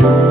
thank you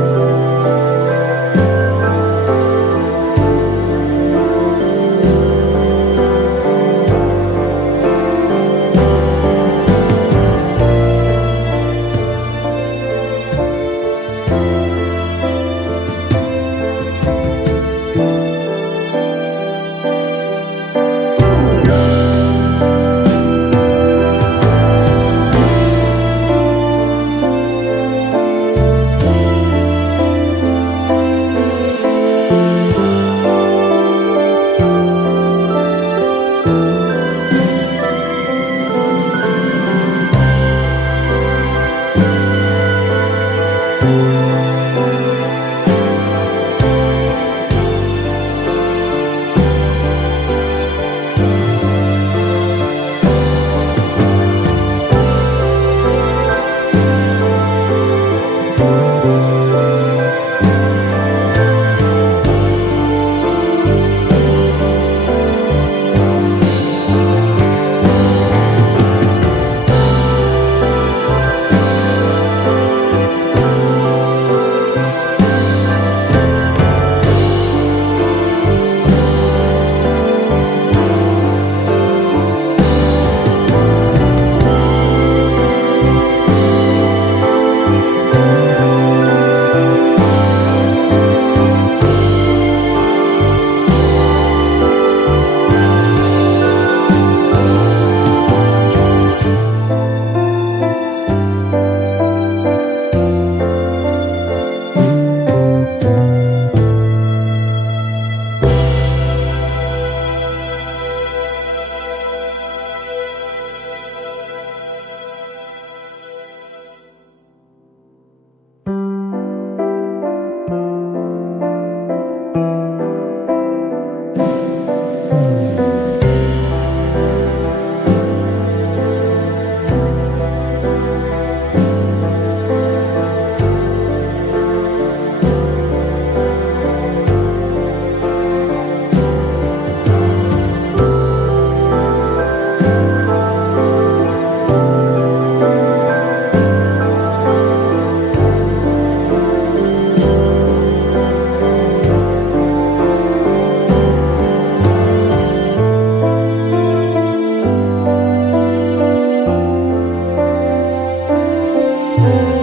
thank you